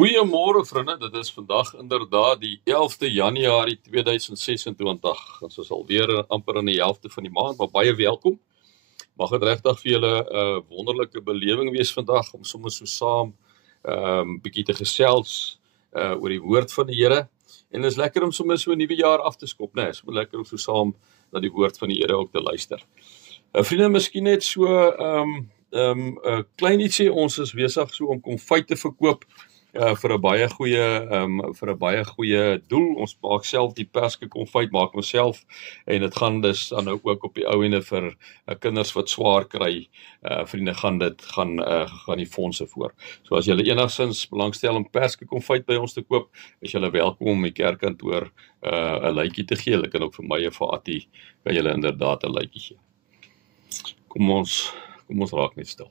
Goeiemôre vriende, dit is vandag inderdaad die 11de Januarie 2026. Ons is alweer amper in die helfte van die maand, maar baie welkom. Mag dit regtig vir julle 'n wonderlike belewing wees vandag om sommer so saam bietjie te gesels oor die woord van die Here. En dit is lekker om sommer so 'n nuwe jaar af te skop, né? Is lekker om so saam na die woord van die Here ook te luister. Vriende, miskien net so 'n klein ietsie, ons is besig so om konfyt te verkoop. Vir 'n baie goeie doel. Ons maak self die perske konfyt, maak ons self, en dit gaan dus dan ook op die ou ende vir kinders wat swaar kry. Vriende, gaan die fondse voor. So as julle enigstens belangstel om perske konfyt by ons te koop, is julle welkom om die kerkkantoor 'n lytjie te gee. Hulle kan ook vir my en vir Attie kan julle inderdaad 'n lytjie gee. Kom ons raak net stil.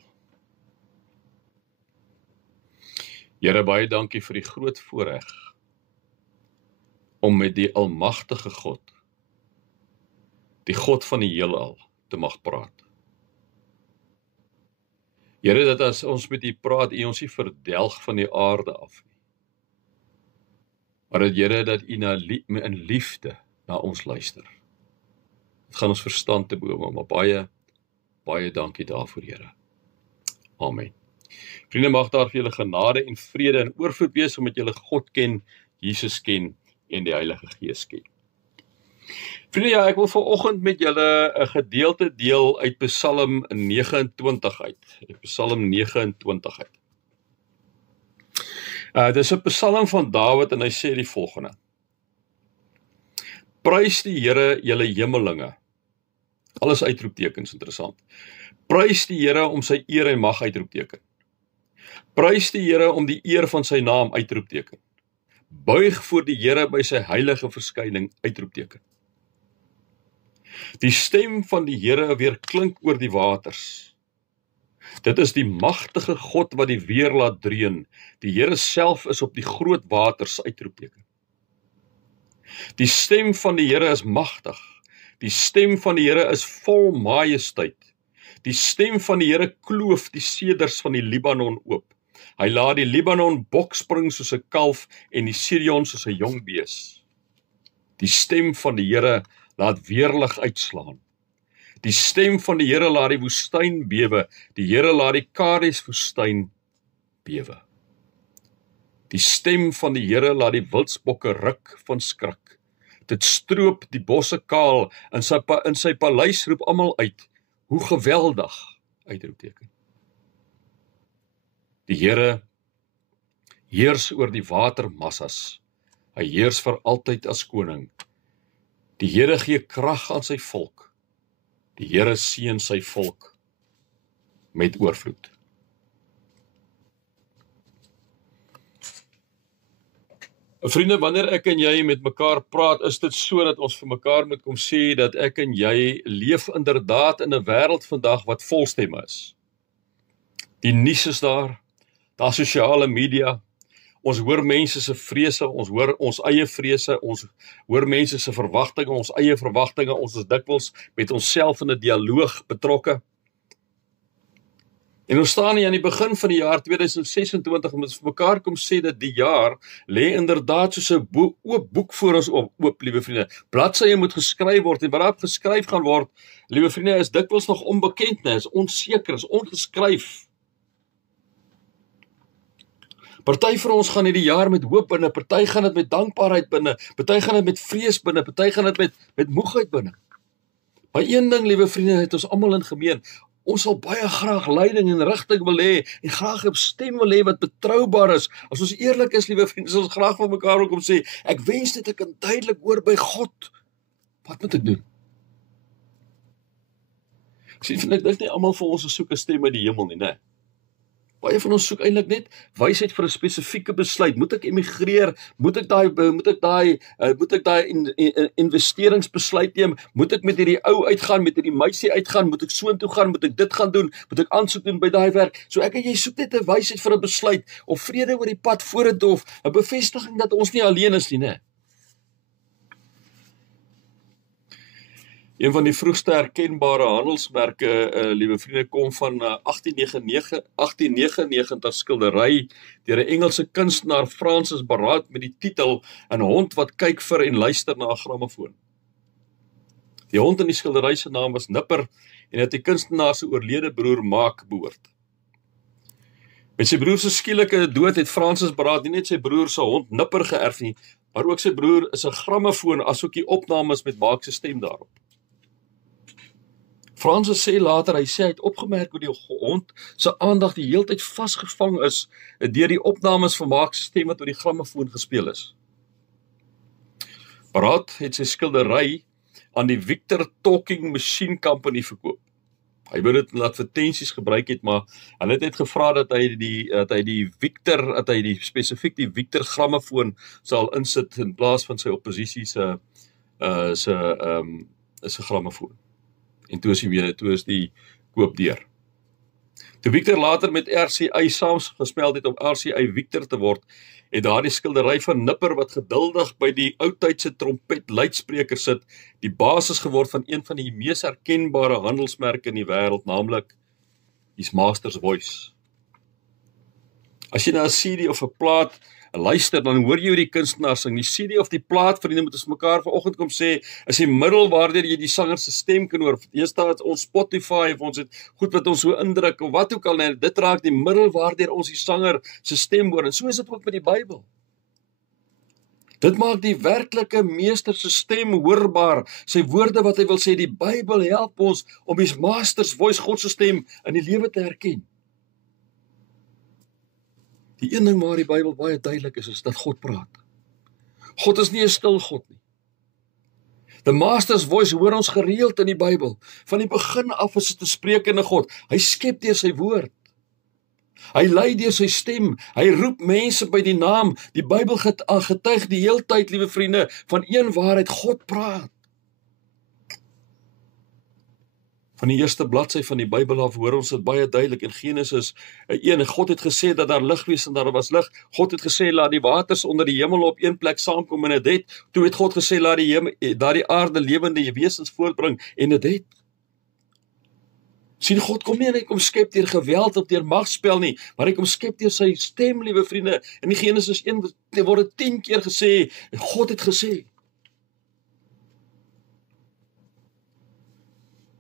Here, baie dankie vir die groot voorreg om met die almagtige God, die God van die heelal, te mag praat. Here, dat as ons met U praat, U ons nie verdelg van die aarde af nie. Maar dat Here, dat U in liefde na ons luister. Dit gaan ons verstand te bowe, maar baie dankie daarvoor, Here. Amen. Vriende, mag daar vir julle genade en vrede en oorvloed wees omdat julle God ken, Jesus ken en die Heilige Gees ken. Vriende, ja, ek wil vanoggend met julle 'n gedeelte deel uit Psalm 29 uit. Psalm 29 uit. Dit is 'n psalm van Dawid en hy sê die volgende: Prys die Here, julle hemelinge. Alles uitroeptekens, interessant. Prys die Here om sy eer en mag, uitroepteken. Prys die Here om die eer van sy naam, uitroepteken. Buig voor die Here by sy heilige verskyning, uitroepteken. Die stem van die Here weer klink oor die waters. Dit is die magtige God wat die weer laat dreun. Die Here self is op die groot waters, uitroepteken. Die stem van die Here is magtig. Die stem van die Here is vol majesteit. Die stem van die Here kloof die seders van die Libanon oop. Hy laat die Libanon bokspring soos 'n kalf en die Sirion soos 'n jong bees. Die stem van die Here laat weerlig uitslaan. Die stem van die Here laat die woestyn bewe. Die Here laat die Kades woestyn bewe. Die stem van die Here laat die wildsbokke ruk van skrik. Dit stroop die bosse kaal, in sy paleis roep almal uit: Hoe geweldig, uitroepteken. Die Here heers oor die watermassas. Hy heers vir altyd as koning. Die Here gee krag aan sy volk. Die Here seën sy volk met oorvloed. Vriende, wanneer ek en jy met mekaar praat, is dit so dat ons vir mekaar moet kom sê dat ek en jy leef inderdaad in 'n wêreld vandag wat vol stemme is. Die nuus is daar sosiale media, ons hoor mense se vrese, ons hoor ons eie vrese, ons hoor mense se verwagtinge, ons eie verwagtinge, ons is dikwels met onsself in 'n dialoog betrokke. En ons staan hier aan die begin van die jaar 2026 om ons vir mekaar kom sê dat die jaar lê inderdaad soos 'n oop boek voor ons oop, liewe vriende. Bladsye moet geskryf word en wat daar geskryf gaan word, liewe vriende, is dikwels nog onbekend, is onseker, is ongeskryf. Party vir ons gaan hierdie jaar met hoop binne, party gaan dit met dankbaarheid binne, party gaan dit met vrees binne, party gaan dit met moegheid binne. Maar een ding, liewe vriende, het ons almal in gemeen. Ons sal baie graag leiding en rigting wil hê en graag 'n stem wil hê wat betroubaar is. As ons eerlik is, liewe vriende, sal ons graag vir mekaar ook om sê, ek wens dit ek kan duidelik hoor by God. Wat moet ek doen? Ek sê, vind ek dink nie almal vir ons soek 'n stem uit die hemel nie, né? Baie van ons soek eintlik net wysheid vir 'n spesifieke besluit. Moet ek emigreer? Moet ek daai investeringsbesluit neem? Moet ek met hierdie ou uitgaan, met hierdie meisie uitgaan? Moet ek soontoe gaan? Moet ek dit gaan doen? Moet ek aansoek doen by daai werk? So ek en jy soek net 'n wysheid vir 'n besluit of vrede oor die pad vorentoe of 'n bevestiging dat ons nie alleen is nie, né? Een van die vroegste herkenbare handelsmerke, liewe vriende, kom van 1899 skildery deur 'n Engelse kunstenaar Francis Barat met die titel 'n hond wat kyk vir en luister na 'n grammofoon. Die hond in die skildery se naam was Nipper en het die kunstenaar se oorlede broer Maak behoort. Met sy broer se skielike dood het Francis Barat nie net sy broer se hond Nipper geërf nie, maar ook sy broer is 'n grammofoon asook die opnames met Maak se stem daarop. Francis sê later, hy het opgemerk hoe die hond se aandag die heeltyd vasgevang is deur die opnames van Maak se stem wat oor die grammofoon gespeel is. Barat het sy skildery aan die Victor Talking Machine Company verkoop. Hy wou dit in advertensies gebruik het, maar hulle het net gevra dat hy spesifiek die Victor grammofoon sal insit in plaas van sy opposisie se grammofoon. En toe is die koop deur. Toe Victor later met RCA saamgespel het om RCA Victor te word, het daardie skildery van Nipper wat geduldig by die oudtydse trompet luidspreker sit, die basis geword van een van die mees herkenbare handelsmerke in die wêreld, naamlik die Master's Voice. As jy na 'n CD of 'n plaat luister, dan hoor jy hoe die kunstenaar sing. Die CD of die plaat, vriende, moet ons mekaar vanoggend kom sê, is die middel waardeur jy die sanger se stem kan hoor. Eers staat ons Spotify, of ons het goed wat ons so indruk, of wat ook al, en dit raak die middel waardeur ons die sanger se stem hoor. En so is dit ook met die Bybel. Dit maak die werklike meester se stem hoorbaar, sy woorde wat hy wil sê. Die Bybel help ons om die Master's Voice, God se stem, in die lewe te herken. Die een ding waar die Bybel baie duidelik is dat God praat. God is nie 'n stil God nie. The Master's Voice hoor ons gereeld in die Bybel. Van die begin af is dit 'n sprekende God. Hy skep deur sy woord. Hy lei deur sy stem. Hy roep mense by die naam. Die Bybel getuig die heeltyd, liewe vriende, van een waarheid: God praat. Van die eerste bladsy van die Bybel af hoor ons dit baie duidelik in Genesis 1. God het gesê dat daar lig wees en daar was lig. God het gesê laat die waters onder die hemel op een plek saamkom en dit het. Toe het God gesê laat die aarde lewende wesens voortbring en dit het. Sien, God kom nie net om skep deur geweld of deur magspel nie, maar hy kom skep deur sy stem, liewe vriende. In die Genesis 1 word dit 10 keer gesê, God het gesê.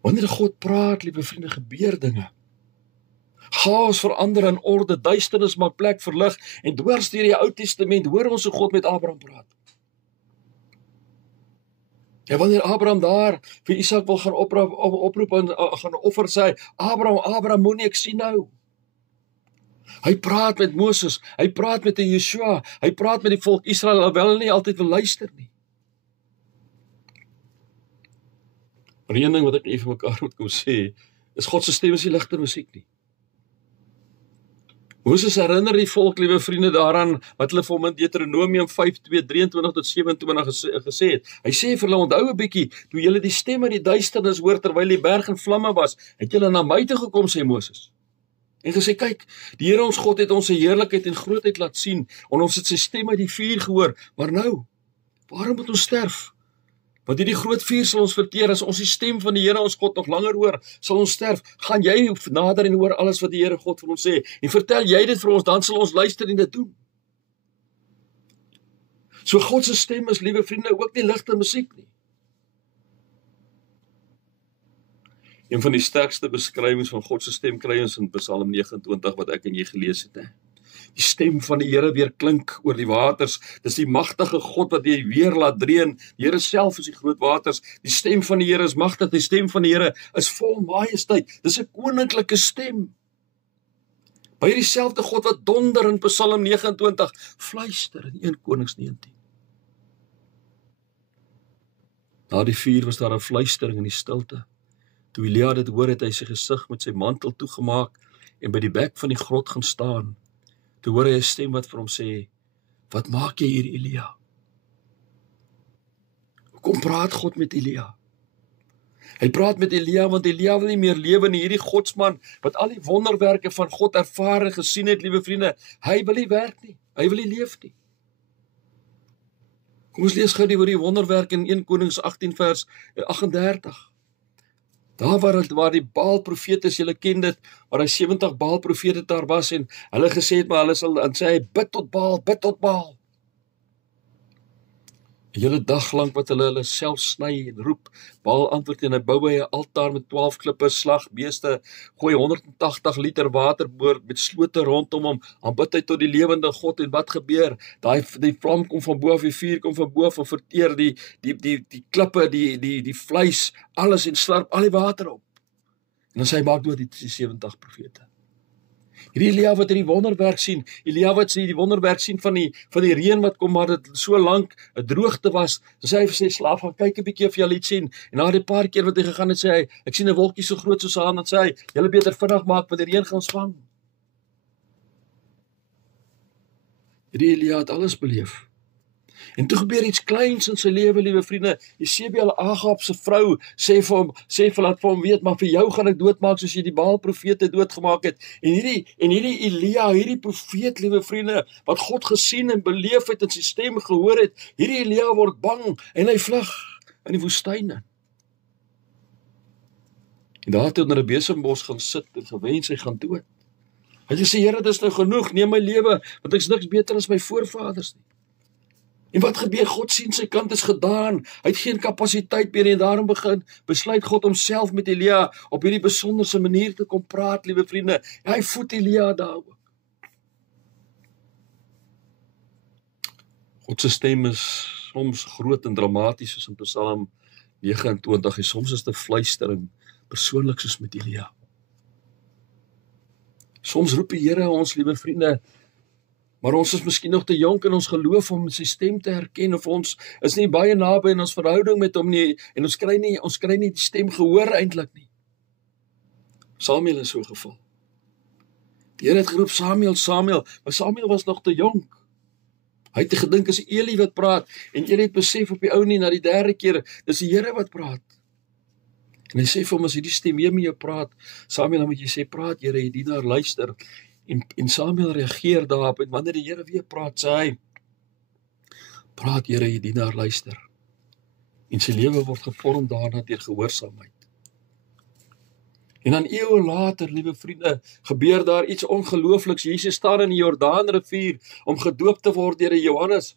Wanneer God praat, liewe vriende, gebeur dinge. Chaos verander in orde, duisternis maak plek vir lig, en dwars deur die Ou Testament hoor ons hoe God met Abraham praat. En wanneer Abraham daar vir Isak wil gaan oproep en gaan offer, sê Abraham, moenie, ek sien nou. Hy praat met Moses, hy praat met die Yeshua, hy praat met die volk Israel, alhoewel hulle nie altyd wil luister nie. Maar een ding wat ek even mekaar moet kom sê, is God se stem is nie ligte musiek nie. Moses herinner die volk, liewe vriende, daaraan wat hulle vir hom in Deuteronomium 5:23-27 gesê het. Hy sê vir hulle, onthou 'n bietjie, toe julle die stem in die duisternis hoor terwyl die berg in vlamme was, het julle na my toe gekom, sê Moses. En gesê, kyk, die Here ons God het ons sy heerlikheid en grootheid laat sien, en ons het sy stem uit die vuur gehoor, maar nou, waarom moet ons sterf? Want hierdie groot vuur sal ons verteer, as ons die stem van die Here ons God nog langer hoor, sal ons sterf. Gaan jy nader en hoor alles wat die Here God vir ons sê, en vertel jy dit vir ons, dan sal ons luister en dit doen. So God se stem is, liewe vriende, ook nie ligte musiek nie. Een van die sterkste beskrywings van God se stem kry ons in Psalm 29 wat ek en jy gelees het. Die stem van die Here weer klink oor die waters. Dis die magtige God wat die weer laat dreun. Die Here self is die groot waters. Die stem van die Here is magtig. Die stem van die Here is vol majesteit. Dis 'n koninklike stem. By dieselfde God wat donder in Psalm 29 fluister in 1 Konings 19. Na die vuur was daar 'n fluistering in die stilte. Toe Elia dit hoor, het hy sy gesig met sy mantel toegemaak en by die bek van die grot gaan staan. Toe hoor hy 'n stem wat vir hom sê, wat maak jy hier, Elia? Hoekom praat God met Elia? Hy praat met Elia, want Elia wil nie meer lewe nie. Hierdie godsman, wat al die wonderwerke van God ervaar en gesien het, liewe vriende, hy wil nie werk nie, hy wil nie leef nie. Kom ons lees gou oor die wonderwerk in 1 Konings 18 vers 38. Daar waar die Baal profete is, julle ken dit, waar hy 70 Baal profete daar was en hulle gesê het, maar hulle sal, en sê hy, bid tot Baal, bid tot Baal. 'n Hele dag lank wat hulle self sny en roep, Baal antwoord en hy bou by 'n altaar met 12 klippe, slag, beeste, gooi 180 liter water boor met slote rondom hom, aanbid hy tot die lewende God en wat gebeur? Die vlam kom van bo af, die vuur kom van bo af en verteer die klippe, die vleis, alles en slurp al die water op. En dan sê hy maak dood die 70 profete. Hierdie Elia wat hierdie wonderwerk sien, Elia wat sê die wonderwerk sien van die reën wat kom, maar dit so lank 'n droogte was, sê hy vir sy slaaf, gaan kyk 'n bietjie of jy al iets sien. En na die paar keer wat hy gegaan het, sê hy, ek sien 'n wolkie so groot soos 'n hand, dan sê hy, julle beter vinnig maak, want die reën gaan ons vang. Hierdie Elia het alles beleef. En toe gebeur iets kleins in sy lewe, liewe vriende. Jesebel, Agab se vrou, sê laat vir hom weet, maar vir jou gaan ek doodmaak soos jy die Baal profete doodgemaak het. En hierdie Elia, hierdie profeet, liewe vriende, wat God gesien en beleef het en sy stem gehoor het, hierdie Elia word bang en hy vlug in die woestyn. En daar het hy onder 'n besembos gaan sit en gewens hy gaan dood. Hy het gesê, Here, dit is nou genoeg, neem my lewe, want ek is niks beter as my voorvaders nie. En wat gebeur? God sien sy kant is gedaan. Hy het geen kapasiteit meer en daarom besluit God homself met Elia op hierdie besonderse manier te kom praat, liewe vriende. Hy voed Elia daar ook. God se stem is soms groot en dramaties soos in Psalm 29 en soms is dit 'n fluistering, persoonlik soos met Elia. Soms roep die Here ons, liewe vriende, maar ons is miskien nog te jonk in ons geloof om sy stem te herken, of ons is nie baie naby in ons verhouding met hom nie, en ons kry nie die stem gehoor eintlik nie. Samuel is so 'n geval. Die Here het geroep, Samuel, maar Samuel was nog te jonk. Hy het gedink is Eli wat praat, en Eli het besef op die ou nie, na die 3de keer, dis die Here wat praat. En hy sê vir hom, as hierdie stem weer met jou praat, Samuel, dan moet jy sê, praat Here, die dienaar luister. En Samuel reageer daarop, en wanneer die Here weer praat, sê hy, praat Here, die dienaar luister. En sy lewe word gevorm daarna deur gehoorsaamheid. En dan eeue later, liewe vriende, gebeur daar iets ongeloofliks. Jesus staan in die Jordaanrivier om gedoop te word deur Johannes.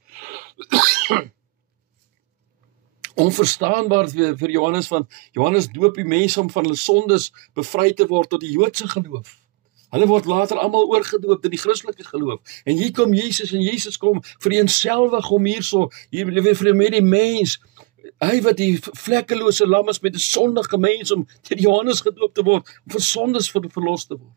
Onverstaanbaar vir Johannes, want Johannes doop die mense om van hulle sondes bevry te word tot die Joodse geloof. Hulle word later almal oorgedoop in die Christelike geloof. En hier kom Jesus, en Jesus kom vereenselwig om hier met die mens, hy wat die vlekkelose lam is met 'n sondige mens om deur Johannes gedoop te word, om vir sondes verlos te word.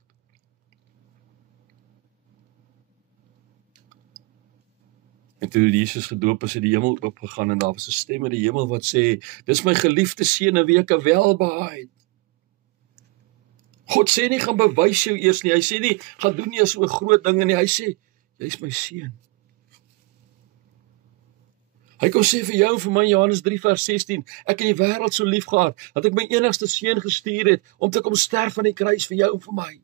En toe Jesus gedoop is, het die hemel oopgegaan en daar was 'n stem in die hemel wat sê, dis my geliefde seun in wie ek welbehaag het. God sê nie, gaan bewys jou eers nie, hy sê nie, gaan doen nie so 'n groot ding nie, hy sê, jy's my seun. Hy kom sê vir jou en vir my, Johannes 3 vers 16, ek het die wêreld so lief gehad, dat ek my enigste seun gestuur het, om te kom sterf aan die kruis vir jou en vir my.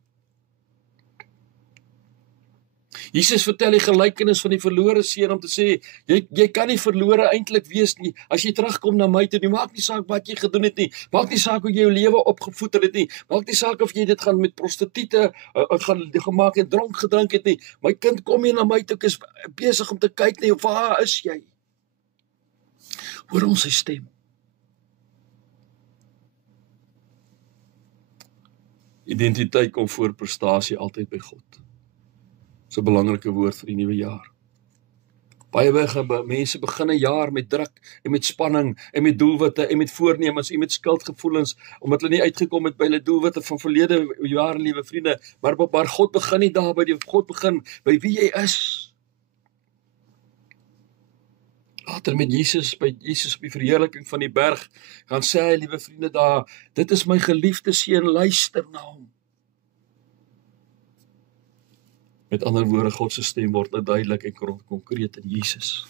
Jesus vertel die gelykenis van die verlore seun om te sê, jy kan nie verlore eintlik wees nie, as jy terugkom na my toe, nie maak nie saak wat jy gedoen het nie, maak nie saak hoe jy jou lewe opgevoeder het nie, maak nie saak of jy dit gaan met prostituie gaan gemaak en dronk gedrink het nie, my kind, kom jy na my toe, ek is besig om te kyk nie, waar is jy? Hoor ons sy stem. Identiteit kom voor prestasie altyd by God. Dis 'n belangrike woord vir die nuwe jaar. Baie mense begin 'n jaar met druk en met spanning en met doelwitte en met voornemens en met skuldgevoelens, omdat hulle nie uitgekom het by hulle doelwitte van verlede jaar, liewe vriende, maar God begin nie daar by God begin by wie jy is. Later met Jesus, by Jesus op die verheerliking van die berg, gaan sê hy, liewe vriende, daar, dit is my geliefde seun, luister na hom. Met ander woorde, God se stem word nou duidelik en konkreet in Jesus.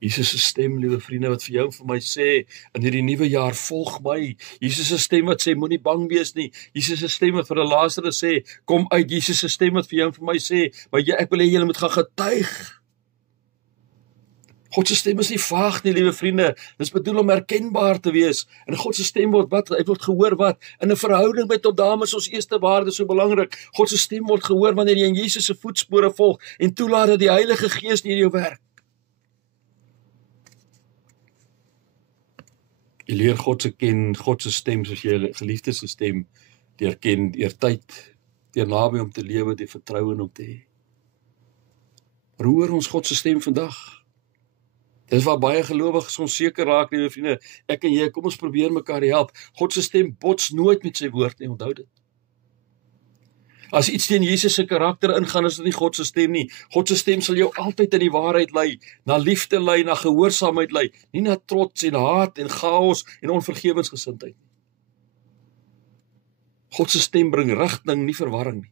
Jesus se stem, liewe vriende, wat vir jou en vir my sê, in hierdie nuwe jaar, volg my. Jesus se stem wat sê, moenie bang wees nie. Jesus se stem wat vir 'n Lazarus sê, kom uit. Jesus se stem wat vir jou en vir my sê, maar ek wil hê julle moet gaan getuig. Jesus se stem wat vir jou en vir my sê, moenie bang wees nie. Jesus se stem wat vir 'n Lazarus sê, kom uit. Jesus se stem wat vir jou en vir my sê, maar ek wil hê julle moet gaan getuig. Jesus se stem wat vir jou en vir my sê, moenie bang wees nie. Jesus se stem wat vir 'n Lazarus sê, kom uit. Jesus se stem wat vir jou en vir my sê, moenie bang wees nie. Jesus se stem wat vir 'n Lazarus sê, kom uit. Jesus se stem wat vir jou en vir my sê, maar ek wil hê julle moet gaan getuig. God se stem is nie vaag nie, liewe vriende. Dis bedoel om herkenbaar te wees. En God se stem word wat? Hy word gehoor wat? In 'n verhouding met hom. Daarom is ons eerste waarde so belangrik. God se stem word gehoor wanneer jy in Jesus se voetspore volg en toelaat dat die Heilige Gees deur jou werk. Jy leer God se stem soos jy geliefde se stem deur ken, deur tyd, deur naby om te lewe, deur vertroue in hom te hê. Maar hoe hoor ons God se stem vandag? Dis waar baie gelowiges onseker raak, liewe vriende. Ek en jy, kom ons probeer mekaar help. God se stem bots nooit met sy woord nie, onthou dit. As iets teen Jesus se karakter ingaan, is dit nie God se stem nie. God se stem sal jou altyd in die waarheid lei, na liefde lei, na gehoorsaamheid lei, nie na trots en haat en chaos en onvergewensgesindheid nie. God se stem bring rigting, nie verwarring nie.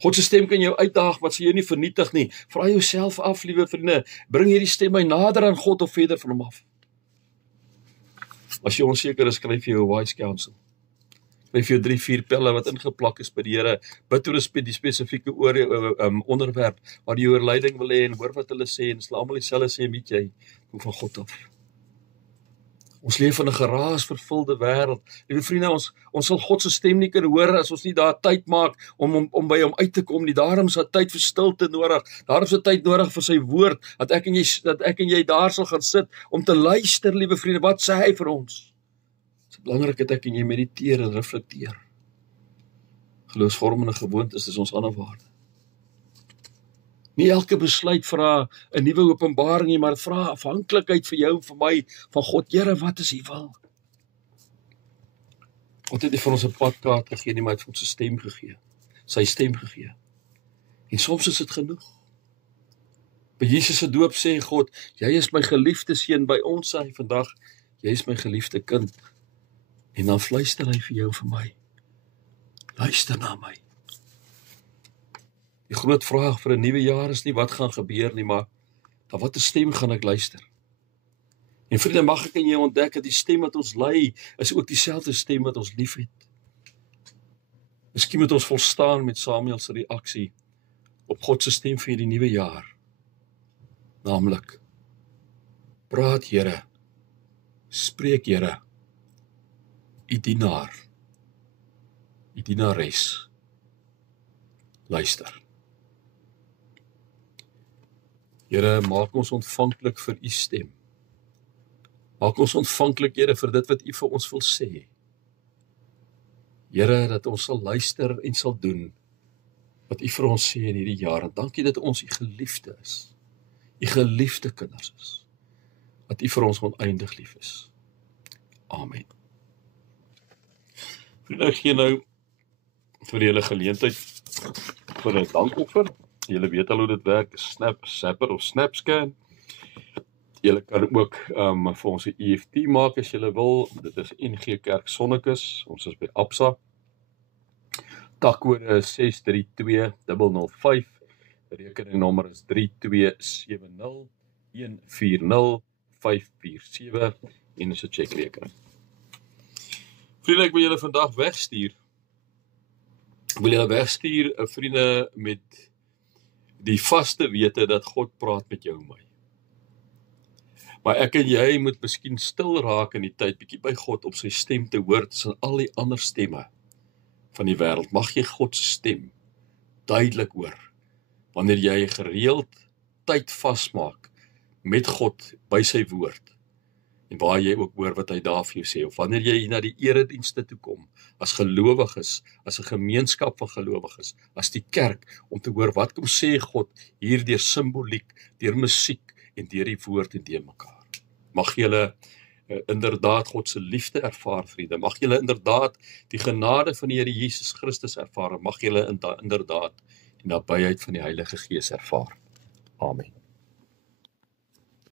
God se stem kan jou uitdaag, maar sal jou nie vernietig nie. Vra jouself af, liewe vriende, bring hierdie stem my nader aan God of verder van hom af? As jy onseker is, skryf jy jou wise counsel. Skryf jou 3-4 pelle wat ingeplak is by die Here. Bid oor die spesifieke onderwerp waar jy oor leiding wil hê en hoor wat hulle sê en sal almal dieselfde sê, weet jy, kom van God af. Ons leef in 'n geraas vervulde wêreld. Liewe vriende, ons sal God se stem nie kan hoor as ons nie daar tyd maak om by hom uit te kom nie. Daarom is daar tyd vir stilte nodig. Daarom is daar tyd nodig vir sy woord, dat ek en jy daar sal gaan sit om te luister, liewe vriende, wat sê hy vir ons? Dit is belangrik dat ek en jy mediteer en reflekteer. Geloofsvormende gewoontes is ons ander waarde. Nie elke besluit vra 'n nuwe openbaring nie, maar vra afhanklikheid vir jou en vir my van God. Here, wat is U wil? God het nie vir ons 'n padkaart gegee nie, maar het vir ons 'n stem gegee. Sy stem gegee. En soms is dit genoeg. By Jesus se doop sê God, jy is my geliefde seun. By ons sê hy vandag, jy is my geliefde kind. En dan fluister hy vir jou en vir my. Luister na my. Die groot vraag vir 'n nuwe jaar is nie wat gaan gebeur nie, maar na watter stem gaan ek luister? En vriende, mag ek en jy ontdek dat die stem wat ons lei, is ook dieselfde stem wat ons liefhet. Miskien moet ons volstaan met Samuel se reaksie op God se stem vir die nuwe jaar. Naamlik, praat Here, spreek Here, U dienaar, U dienares, luister. Here, maak ons ontvanklik vir U stem. Maak ons ontvanklik, Here, vir dit wat U vir ons wil sê. Here, dat ons sal luister en sal doen wat U vir ons sê in hierdie jaar. En dankie dat ons U geliefde is. U geliefde kinders is. Dat U vir ons oneindig lief is. Amen. Vriende, ek gee nou vir julle geleentheid vir 'n dankoffer. Julle weet al hoe dit werk, Snap, Zapper of SnapScan. Julle kan ook vir ons 'n EFT maak as julle wil. Dit is NG Kerk Sonnekus. Ons is by Absa. Takkode is 632005. Rekeningnommer is 3270140547 en is 'n chequerekening. Vriende, ek wil julle vandag wegstuur. Ek wil julle wegstuur, vriende, met die vaste wete dat God praat met jou en my. Maar ek en jy moet miskien stil raak in die tyd, bietjie by God om sy stem te hoor tussen al die ander stemme van die wêreld. Mag jy God se stem duidelik hoor, wanneer jy gereeld tyd vasmaak met God by sy woord, en waar jy ook hoor wat hy daar vir jou sê, of wanneer jy na die eredienste toe kom, as gelowiges, as 'n gemeenskap van gelowiges, as die kerk, om te hoor wat kom sê God hier deur simboliek, deur musiek en deur die woord en deur mekaar. Mag julle inderdaad God se liefde ervaar, vriende. Mag julle inderdaad die genade van die Here Jesus Christus ervaar. Mag julle inderdaad die nabyheid van die Heilige Gees ervaar. Amen.